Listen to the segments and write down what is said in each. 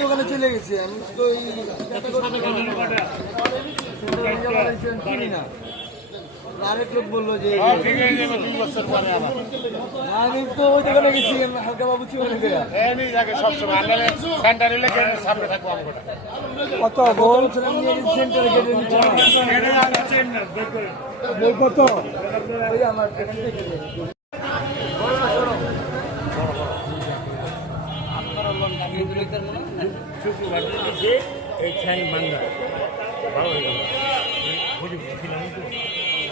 ওখানে চলে গেছি আমি তো কিনি না। আরেক লোক বললো যে আমি তো ওই দোকানে গেছি হালকা বাবু চলে গেলাম কত বলছিলাম সেন্টারে গেটে কত ওই আমার শুক্রবার এই ছাই বাংলা ভালো হয়ে গেল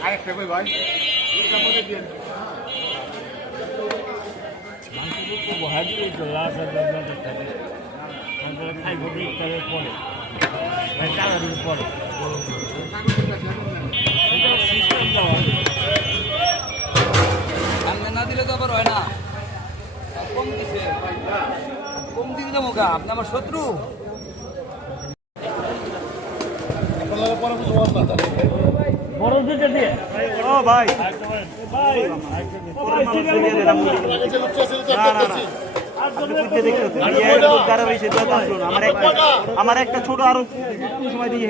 আরেকটা কই ভাই খাইব ইফতারের পরে টাকার পরে সামনে না দিলে তো আবার হয় না। কম দিছে, কম দিন যাবো গা, আপনি আমার শত্রু। বড় দুটো দিয়ে ও ভাই আমার একটা ছোট আরো সময় দিয়ে